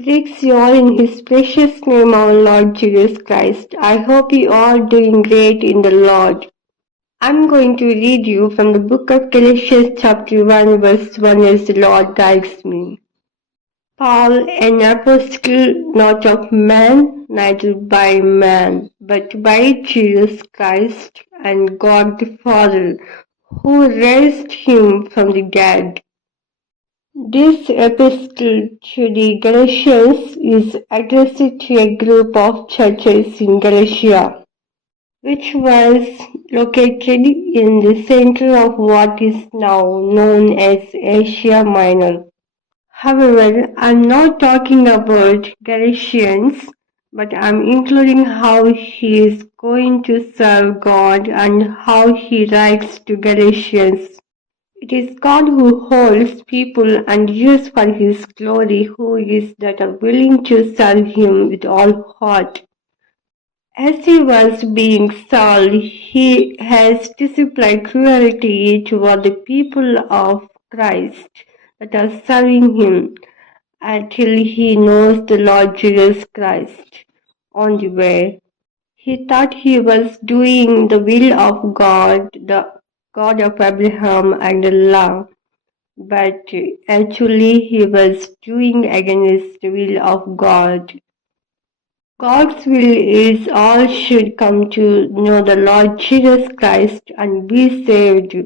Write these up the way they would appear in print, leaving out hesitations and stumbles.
Greets you all in His precious name, our Lord Jesus Christ. I hope you are doing great in the Lord. I'm going to read you from the book of Galatians chapter 1 verse 1 as the Lord guides me. Paul, an apostle not of man, neither by man, but by Jesus Christ and God the Father, who raised him from the dead. This epistle to the Galatians is addressed to a group of churches in Galatia, which was located in the center of what is now known as Asia Minor. However, I'm not talking about Galatians, but I'm including how he is going to serve God and how he writes to Galatians. It is God who holds people and uses for His glory who is that are willing to serve Him with all heart. As He was being Saul, He has displayed cruelty toward the people of Christ that are serving Him until He knows the Lord Jesus Christ on the way. He thought he was doing the will of God, the God of Abraham and Allah, but actually he was doing against the will of God. God's will is all should come to know the Lord Jesus Christ and be saved.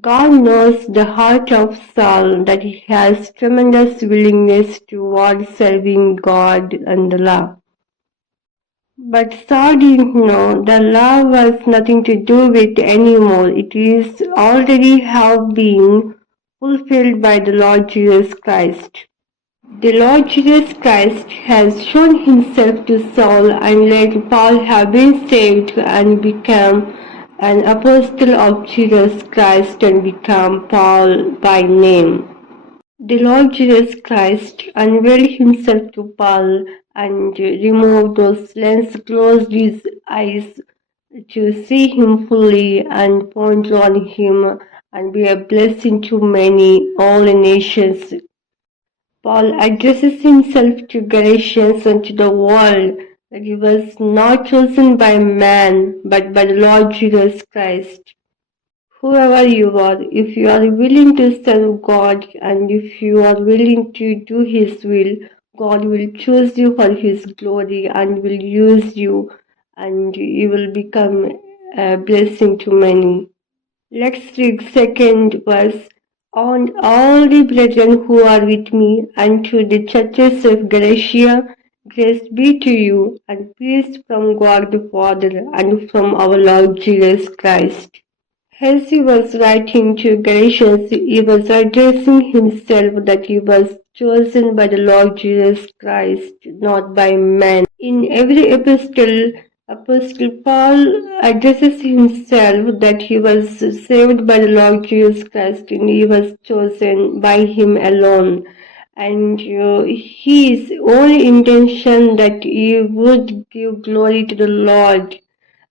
God knows the heart of Saul that he has tremendous willingness toward serving God and the law. But Saul didn't know the law was nothing to do with anymore. It is already have been fulfilled by the Lord Jesus Christ. The Lord Jesus Christ has shown himself to Saul and let Paul have been saved and become an apostle of Jesus Christ and become Paul by name. The Lord Jesus Christ unveiled himself to Paul and removed those lenses, closed his eyes to see him fully and point on him and be a blessing to many, all the nations. Paul addresses himself to Galatians and to the world that he was not chosen by man but by the Lord Jesus Christ. Whoever you are, if you are willing to serve God and if you are willing to do His will, God will choose you for His glory and will use you and you will become a blessing to many. Let's read second verse. On all the brethren who are with me and to the churches of Galatia, grace be to you and peace from God the Father and from our Lord Jesus Christ. As he was writing to Galatians, he was addressing himself that he was chosen by the Lord Jesus Christ, not by man. In every epistle, Apostle Paul addresses himself that he was saved by the Lord Jesus Christ and he was chosen by him alone. And his only intention that he would give glory to the Lord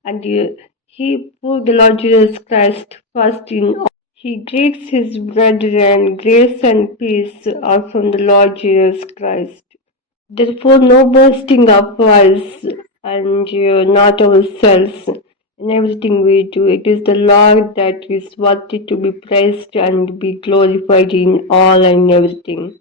and he put the Lord Jesus Christ first in all. He greets his brethren, grace and peace are from the Lord Jesus Christ. Therefore, no boasting of us and not ourselves in everything we do. It is the Lord that is worthy to be praised and be glorified in all and everything.